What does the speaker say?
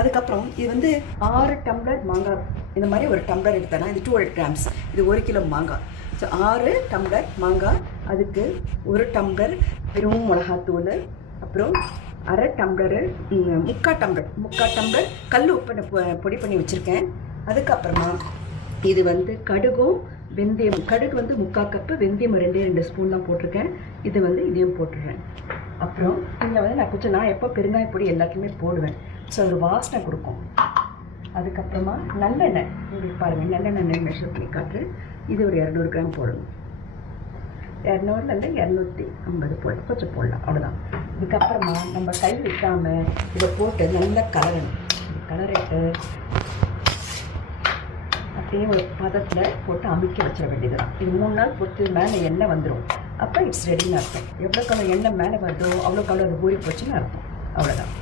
அதுக்கப்புறம் இது வந்து 6 டம்ளர் மாங்காய். இந்த மாதிரி ஒரு டம்ளர் எடுத்தேன்னா இது 200 கிராம்ஸ். இது 1 கிலோ மாங்காய். ஸோ 6 டம்ளர் மாங்காய். அதுக்கு 1 டம்ளர் வெறும் மிளகாத்தூள், அப்புறம் அரை டம்ளரு முக்கால் டம்ளர் கல் உப்பு பொடி பண்ணி வச்சுருக்கேன். அதுக்கப்புறமா இது வந்து கடுகும் வெந்தயம். கடுகு வந்து 3/4 கப்பு, வெந்தயம் 2 ஸ்பூன் தான் போட்டிருக்கேன். இது வந்து இதையும் போட்டுடுறேன். அப்புறம் இதில் வந்து நான் எப்போ பெருங்காய பொடி எல்லாத்தையுமே போடுவேன். ஸோ ஒரு வாசனை கொடுக்கும். அதுக்கப்புறமா நல்லெண்ணெய். உங்களுக்கு பாருங்கள், நல்லெண்ணெய் மெஷர் பண்ணி காட்டு. இது ஒரு 200 கிராம் போடணும். 200 250 போடலாம், கொஞ்சம் போடலாம், அவ்வளோதான். இதுக்கப்புறமா நம்ம கை விட்டாமல் இதை போட்டு நல்லா கலரணும். கலரிட்டு அப்படியே ஒரு பதத்தில் போட்டு அமுக்கி வச்சிட வேண்டியது தான். இது 3 நாள் பொறுத்து மேலே எண்ணெய் வந்துடும். அப்போ இட்ஸ் ரெடின்னு அர்த்தம். எவ்வளோக்கான எண்ணெய் மேலே வருதோ அவ்வளோக்கான அது ஊறி போச்சுன்னு அர்த்தம். அவ்வளோதான்.